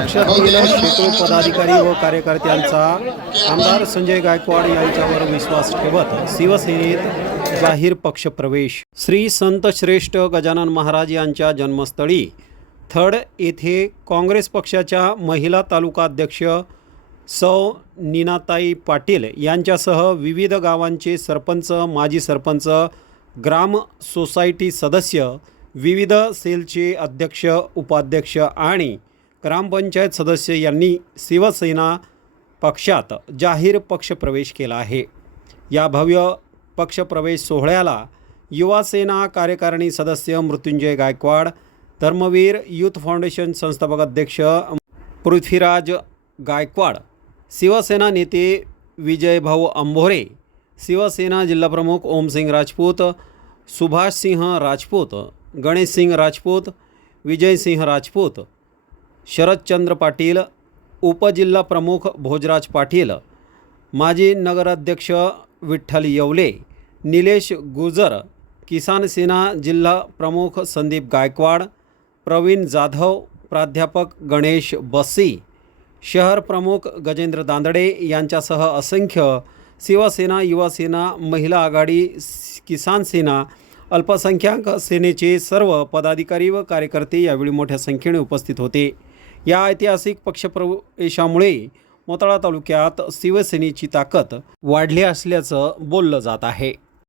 पक्षातील शेकडो पदाधिकारी व कार्यकर्त्यांचा आमदार संजय गायकवाड यांच्यावर विश्वास ठेवत शिवसेनेत जाहीर पक्षप्रवेश. श्री संत श्रेष्ठ गजानन महाराज यांच्या जन्मस्थळी थड येथे काँग्रेस पक्षाच्या महिला तालुका अध्यक्ष सौ नीनाताई पाटील यांच्यासह विविध गावांचे सरपंच माजी सरपंच ग्राम सोसायटी सदस्य विविध सेलचे अध्यक्ष उपाध्यक्ष आणि ग्रामपंचायत सदस्य यांनी शिवसेना पक्षात जाहीर पक्षप्रवेश केला आहे. या भव्य पक्षप्रवेश सोहळ्याला युवासेना कार्यकारिणी सदस्य मृत्युंजय गायकवाड धर्मवीर यूथ फाउंडेशन संस्थापक अध्यक्ष पृथ्वीराज गायकवाड शिवसेना नेते विजयभाऊ अंभोरे शिवसेना जिल्हाप्रमुख ओमसिंग राजपूत सुभाषसिंह राजपूत गणेशसिंह राजपूत विजयसिंह राजपूत शरदचंद्र पाटील उपजिल्हा प्रमुख भोजराज पाटील माजी नगराध्यक्ष विठ्ठल येवले निलेश गुजर किसान सेना जिल्हा प्रमुख संदीप गायकवाड प्रवीण जाधव प्राध्यापक गणेश बस्सी शहर प्रमुख गजेंद्र दांदडे यांच्यासह असंख्य शिवसेना युवासेना महिला आघाडी किसान सेना अल्पसंख्याक सेनेचे सर्व पदाधिकारी व कार्यकर्ते यावेळी मोठ्या संख्येने उपस्थित होते. या ऐतिहासिक पक्षप्रवेशामुळे मोताळा तालुक्यात शिवसेनेची ताकद वाढली असल्याचं बोललं जात आहे.